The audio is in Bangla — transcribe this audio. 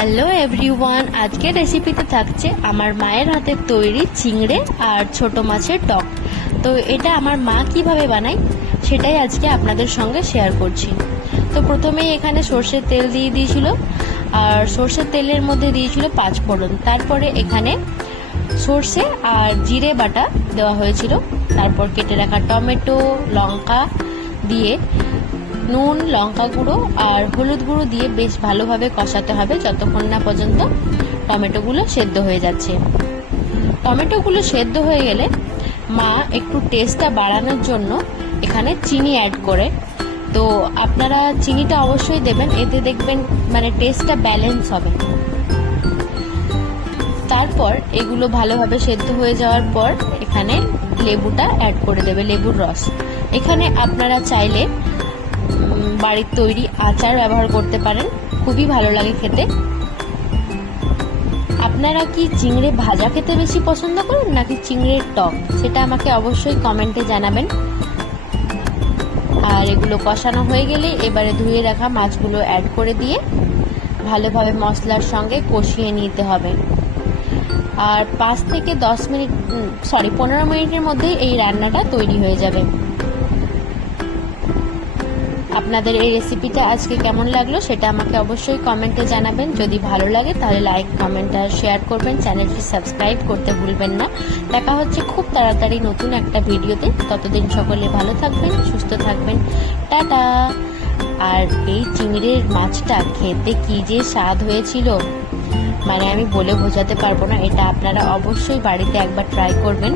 হ্যালো এভরিওয়ান, আজকের রেসিপিতে থাকছে আমার মায়ের হাতের তৈরি চিংড়ে আর ছোট মাছের টক। তো এটা আমার মা কিভাবে বানায় সেটাই আজকে আপনাদের সঙ্গে শেয়ার করছি। তো প্রথমেই এখানে সর্ষের তেল দিয়ে দিয়েছিল, আর সর্ষের তেলের মধ্যে দিয়েছিল 5 ফোড়ন। তারপরে এখানে সর্ষে আর জিরে বাটা দেওয়া হয়েছিল। তারপর কেটে রাখা টমেটো, লঙ্কা দিয়ে নুন, লঙ্কা গুঁড়ো আর হলুদ গুঁড়ো দিয়ে বেশ ভালোভাবে কষাতে হবে যতক্ষণ না পর্যন্ত টমেটোগুলো সেদ্ধ হয়ে যাচ্ছে। টমেটোগুলো সেদ্ধ হয়ে গেলে মা একটু টেস্টটা বাড়ানোর জন্য এখানে চিনি অ্যাড করে। তো আপনারা চিনিটা অবশ্যই দেবেন, এতে দেখবেন মানে টেস্টটা ব্যালেন্স হবে। তারপর এগুলো ভালোভাবে সেদ্ধ হয়ে যাওয়ার পর এখানে লেবুটা অ্যাড করে দেবে, লেবুর রস। এখানে আপনারা চাইলে বাড়ির তৈরি আচার ব্যবহার করতে পারেন, খুবই ভালো লাগে খেতে। আপনারা কি চিংড়ে ভাজা খেতে বেশি পছন্দ করেন নাকি চিংড়ের টক, সেটা আমাকে অবশ্যই কমেন্টে জানাবেন। আর এগুলো কষানো হয়ে গেলে এবারে ধুয়ে রাখা মাছগুলো অ্যাড করে দিয়ে ভালোভাবে মশলার সঙ্গে কষিয়ে নিতে হবে। আর 5 থেকে 15 মিনিটের মধ্যে এই রান্নাটা তৈরি হয়ে যাবে। আপনাদের এই রেসিপিটা আজকে কেমন লাগলো সেটা আমাকে অবশ্যই কমেন্টে জানাবেন। যদি ভালো লাগে তাহলে লাইক, কমেন্ট আর শেয়ার করবেন। চ্যানেলটি সাবস্ক্রাইব করতে ভুলবেন না। দেখা হচ্ছে খুব তাড়াতাড়ি নতুন একটা ভিডিওতে। ততদিন সকলে ভালো থাকবেন, সুস্থ থাকবেন। টাটা। আর এই চিংড়ির মাছটা খেতে কি যে স্বাদ হয়েছিল, মানে আমি বলে বোঝাতে পারবো না। এটা আপনারা অবশ্যই বাড়িতে একবার ট্রাই করবেন।